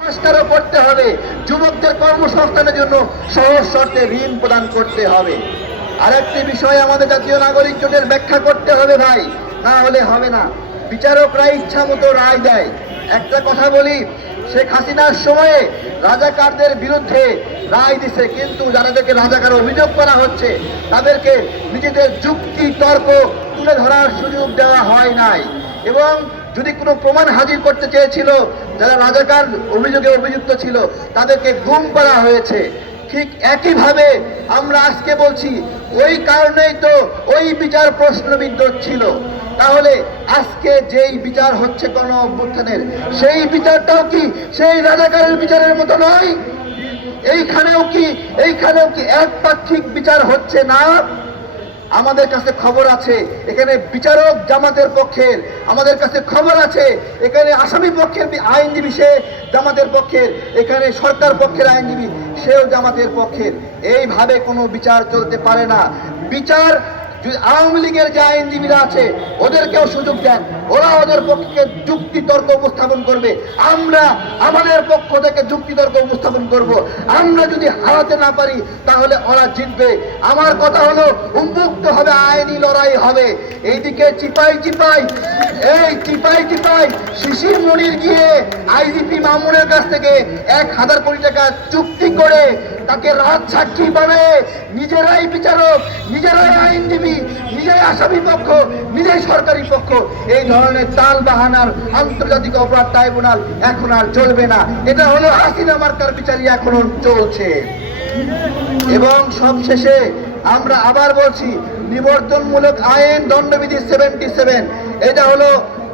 সংস্কারও করতে হবে, যুবকদের কর্মসংস্থানের জন্য সহজ শর্তে ঋণ প্রদান করতে হবে। আরেকটি বিষয় আমাদের জাতীয় নাগরিক জোটের ব্যাখ্যা করতে হবে ভাই, না হলে হবে না। বিচারকরা ইচ্ছা মতো রায় দেয়। একটা কথা বলি, শেখ হাসিনার সময়ে রাজাকারদের বিরুদ্ধে রায় দিছে, কিন্তু যাদেরকে রাজাকার অভিযোগ করা হচ্ছে তাদেরকে নিজেদের যুক্তি তর্ক তুলে ধরার সুযোগ দেওয়া হয় নাই। এবং যদি কোনো প্রমাণ হাজির করতে চেয়েছিল, যারা রাজাকার অভিযোগে অভিযুক্ত ছিল তাদেরকে গুম করা হয়েছে। ঠিক একইভাবে আমরা আজকে বলছি, ওই কারণেই তো ওই বিচার প্রশ্নবিদ্ধ ছিল। তাহলে আজকে যেই বিচার হচ্ছে গণ অভ্যুত্থানের, সেই বিচারটাও কি সেই রাজাকারের বিচারের মতো নয়? এইখানেও কি একপাক্ষিক বিচার হচ্ছে না? আমাদের কাছে খবর আছে এখানে বিচারক জামাতের পক্ষের, আমাদের কাছে খবর আছে এখানে আসামি পক্ষের আইনজীবী সে জামাতের পক্ষের, এখানে সরকার পক্ষের আইনজীবী সেও জামাতের পক্ষের। এইভাবে কোনো বিচার চলতে পারে না। বিচার আওয়ামী লীগের যে আইনজীবীরা আছে ওদেরকেও সুযোগ দেন, ওরা ওদের পক্ষে যুক্তি তর্ক উপস্থাপন করবে, আমরা আমাদের পক্ষ থেকে যুক্তি তর্ক উপস্থাপন করব। আমরা যদি হারাতে না পারি তাহলে ওরা জিতবে। আমার কথা হলো, উন্মুক্ত হবে, আইনি লড়াই হবে। এইদিকে চিপাই শিশির মনির গিয়ে আইজিপি মামুনের কাছ থেকে 1,000 কোটি টাকা চুক্তি করে তাকে রাজ সাক্ষী বানে, নিজেরাই বিচারক, নিজেরাই আইনজীবী, নিজেই আসামি পক্ষ, নিজেই সরকারি পক্ষ। এই ধরনের তাল বাহানার আন্তর্জাতিক অপরাধ ট্রাইব্যুনাল এখন আর চলবে না। এটা হলো হাসিনা মার্কার বিচারই এখনো চলছে। এবং সবশেষে আমরা আবার বলছি, নিবর্তনমূলক আইন দণ্ডবিধি 77, এটা হলো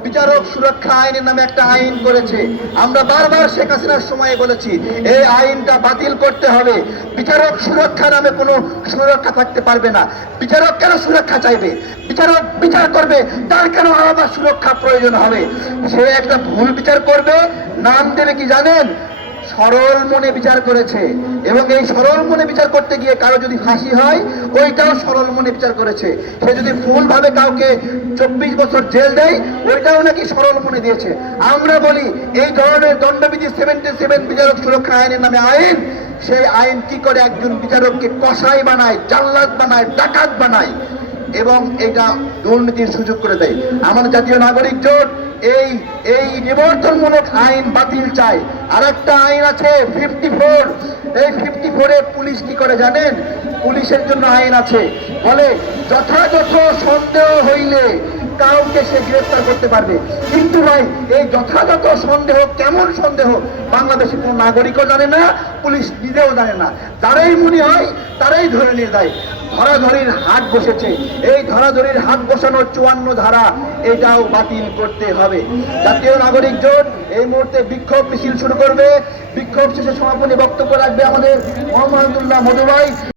বিচারক সুরক্ষা আইনের নামে একটা আইন করেছে। আমরা বারবার শেখ হাসিনার সময়ে বলেছি এই আইনটা বাতিল করতে হবে। বিচারক সুরক্ষা নামে কোনো সুরক্ষা থাকতে পারবে না। বিচারক কেন সুরক্ষা চাইবে? বিচারক বিচার করবে, তার কেন আলাদা সুরক্ষা প্রয়োজন হবে? সে একটা ভুল বিচার করবে, নাম দেবে কি জানেন? সরল মনে বিচার করেছে। এবং এই সরল মনে বিচার করতে গিয়ে কারো যদি ফাঁসি হয়, ওইটাও সরল মনে বিচার করেছে। সে যদি ভুল ভাবে কাউকে 24 বছর জেল দেয়, ওইটাও নাকি সরল মনে দিয়েছে। আমরা বলি এই ধরনের দণ্ডবিধি 77 বিচারক সুরক্ষা আইনের নামে আইন, সেই আইন কি করে একজন বিচারককে কসাই বানায়, জাল্লাদ বানায়, ডাকাত বানায় এবং এটা দুর্নীতির সুযোগ করে দেয়। আমাদের জাতীয় নাগরিক জোট এই নিবর্তনমূলক আইন বাতিল চাই। আর একটা আইন আছে 54, এই 54-এ পুলিশ কি করে জানেন? পুলিশের জন্য আইন আছে, বলে যথাযথ সন্দেহ হইলে কাউকে সে গ্রেফতার করতে পারবে। কিন্তু ভাই, এই যথাযথ সন্দেহ কেমন সন্দেহ বাংলাদেশের কোন নাগরিকও জানে না, পুলিশ নিজেও জানে না। যারাই মনে হয় তারাই ধরে নিয়ে যায়। ধরাধরির হাট বসেছে, এই ধরাধরির হাট বসানোর 54 ধারা এটাও বাতিল করতে হবে। জাতীয় নাগরিক জোট এই মুহূর্তে বিক্ষোভ মিছিল শুরু করবে। বিক্ষোভ শেষে সমাপনী বক্তব্য রাখবে আমাদের মোহাম্মদুল্লাহ মধু ভাই।